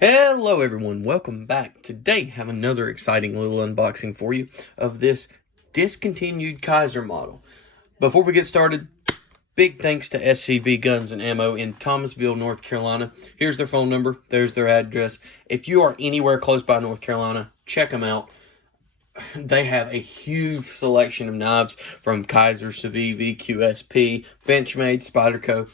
Hello everyone, welcome back. Today I have another exciting little unboxing for you of this discontinued Kizer model. Before we get started, big thanks to SCV Guns and Ammo in Thomasville, North Carolina. Here's their phone number, there's their address. If you are anywhere close by North Carolina, check them out. They have a huge selection of knives from Kizer, Civivi, QSP, Benchmade, Spyderco.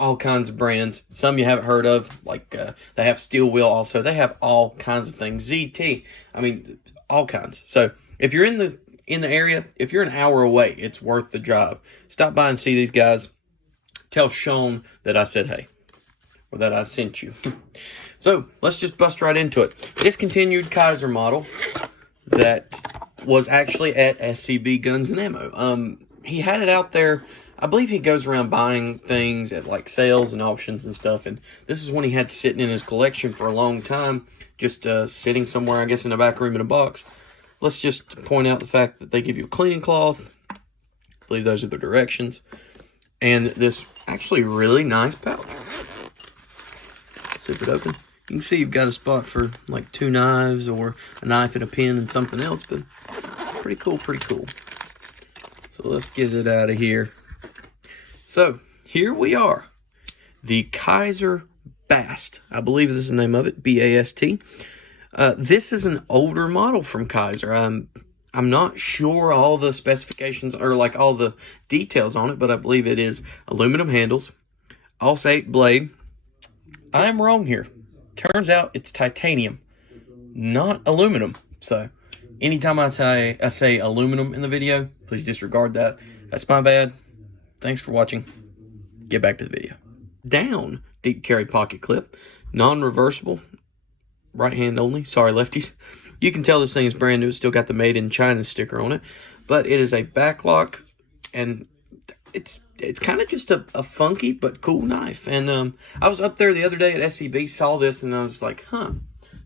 All kinds of brands. Some you haven't heard of, like they have Steel Wheel also. They have all kinds of things. ZT, I mean, all kinds. So if you're in the area, if you're an hour away, it's worth the drive. Stop by and see these guys. Tell Sean that I said hey, or that I sent you. So let's just bust right into it. Discontinued Kizer model that was actually at SCB Guns and Ammo. He had it out there. I believe he goes around buying things at like sales and auctions and stuff, and this is one he had sitting in his collection for a long time, just sitting somewhere, I guess, in the back room in a box. Let's just point out the fact that they give you a cleaning cloth. I believe those are the directions. And this actually really nice pouch. Zip it open. You can see you've got a spot for like 2 knives or a knife and a pen and something else, but pretty cool, pretty cool. So let's get it out of here. So, here we are, the Kizer Bast. I believe this is the name of it, B-A-S-T. This is an older model from Kizer. I'm not sure all the specifications or like all the details on it, but I believe it is aluminum handles, AUS-8 blade. I am wrong here. Turns out it's titanium, not aluminum. So, anytime I say aluminum in the video, please disregard that. That's my bad. Thanks for watching. Get back to the video. Down deep carry pocket clip, non-reversible, right hand only. Sorry, lefties. You can tell this thing is brand new. It's still got the Made in China sticker on it, but it is a backlock, and it's kind of just a funky but cool knife. And I was up there the other day at SCB, saw this, and I was like, huh,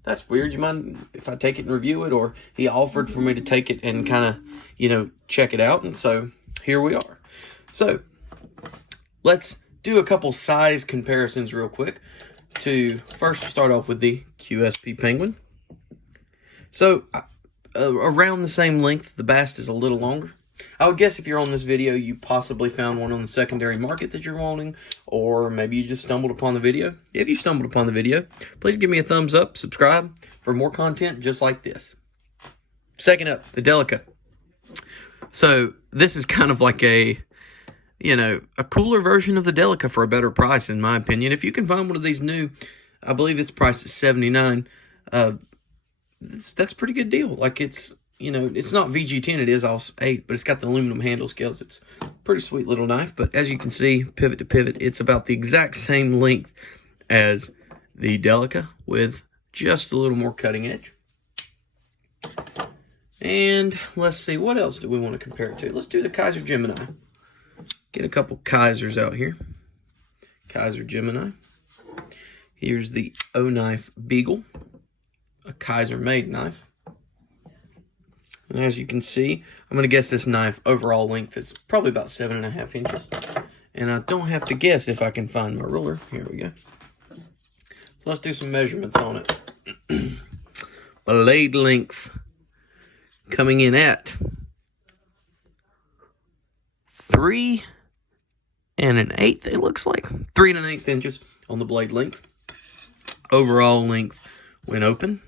that's weird. You mind if I take it and review it? Or he offered for me to take it and kind of, check it out. And so here we are. So, let's do a couple size comparisons real quick to first start off with the QSP Penguin. So, around the same length, the Bast is a little longer. I would guess if you're on this video, you possibly found one on the secondary market that you're wanting, or maybe you just stumbled upon the video. If you stumbled upon the video, please give me a thumbs up, subscribe for more content just like this. Second up, the Delica. So, this is kind of like a cooler version of the Delica for a better price, in my opinion. If you can find one of these new, I believe it's priced at $79. That's a pretty good deal. Like it's not VG10, it is AUS-8, but it's got the aluminum handle scales. It's a pretty sweet little knife. But as you can see, pivot to pivot, it's about the exact same length as the Delica with just a little more cutting edge. And let's see, what else do we want to compare it to? Let's do the Kizer Gemini. Get a couple Kizers out here. Kizer Gemini. Here's the O-Knife Beagle, a Kizer-made knife. And as you can see, I'm going to guess this knife overall length is probably about 7.5 inches. And I don't have to guess if I can find my ruler. Here we go. So let's do some measurements on it. Blade length coming in at 3 1/8, it looks like. 3 1/8 inches on the blade length. Overall length when open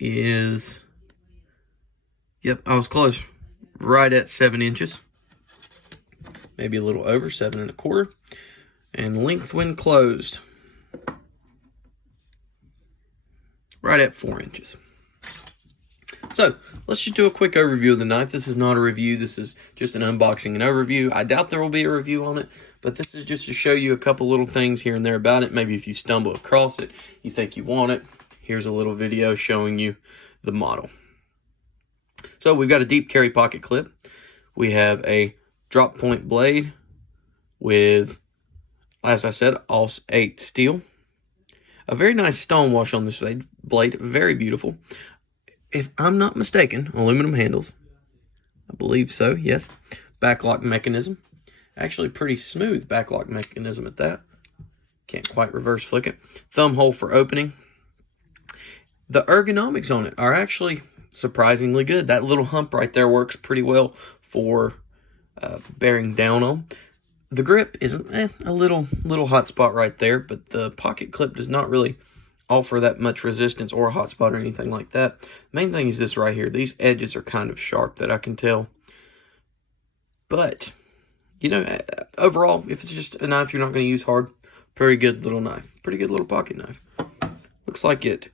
is, yep, I was close. Right at 7 inches. Maybe a little over, 7 1/4. And length when closed, right at 4 inches. So, let's just do a quick overview of the knife. This is not a review. This is just an unboxing and overview. I doubt there will be a review on it, but this is just to show you a couple little things here and there about it. Maybe if you stumble across it, you think you want it. Here's a little video showing you the model. So, we've got a deep carry pocket clip. We have a drop point blade with, as I said, AUS-8 steel. A very nice stone wash on this blade. Very beautiful. If I'm not mistaken, aluminum handles. I believe so, yes. Backlock mechanism. Actually, pretty smooth backlock mechanism at that. Can't quite reverse flick it. Thumb hole for opening. The ergonomics on it are actually surprisingly good. That little hump right there works pretty well for bearing down on. The grip is a little hot spot right there, but the pocket clip does not really offer that much resistance or a hot spot or anything like that. Main thing is this right here. These edges are kind of sharp that I can tell. But, you know, overall, if it's just a knife you're not going to use hard, pretty good little knife. Pretty good little pocket knife. Looks like it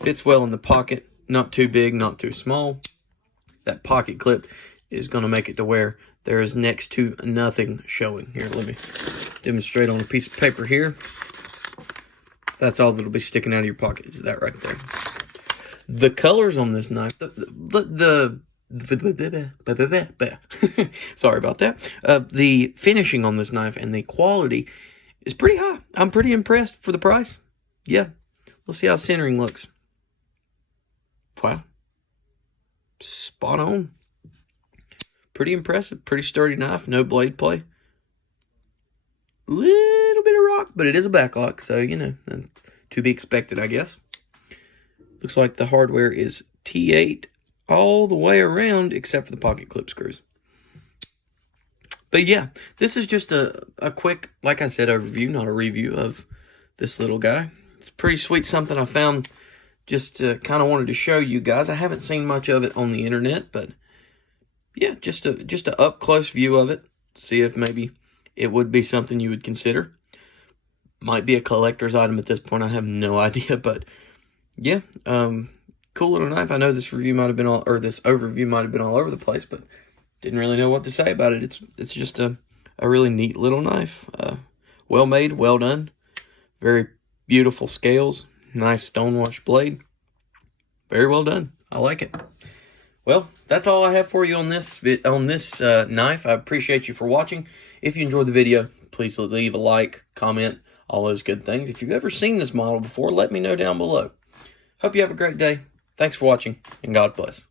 fits well in the pocket. Not too big, not too small. That pocket clip is going to make it to where there is next to nothing showing. Here, let me demonstrate on a piece of paper here. That's all that'll be sticking out of your pocket, is that right there. The colors on this knife, sorry about that. The finishing on this knife and the quality is pretty high. I'm pretty impressed for the price. Yeah, we'll see how centering looks. Wow, spot on. Pretty impressive, pretty sturdy knife, no blade play. Little bit of rock, but it is a backlock, so, you know, to be expected, I guess. Looks like the hardware is T8 all the way around, except for the pocket clip screws. But yeah, this is just a quick, like I said, overview, not a review of this little guy. It's pretty sweet, something I found just kind of wanted to show you guys. I haven't seen much of it on the internet, but yeah, just a up close view of it. See if maybe it would be something you would consider. Might be a collector's item at this point. I have no idea, but yeah, cool little knife. I know this review might have been all, or this overview might have been all over the place, but didn't really know what to say about it. It's just a really neat little knife. Well made, well done. Very beautiful scales. Nice stonewash blade. Very well done. I like it. Well, that's all I have for you on this knife. I appreciate you for watching. If you enjoyed the video, please leave a like, comment, all those good things. If you've ever seen this model before, let me know down below. Hope you have a great day. Thanks for watching, and God bless.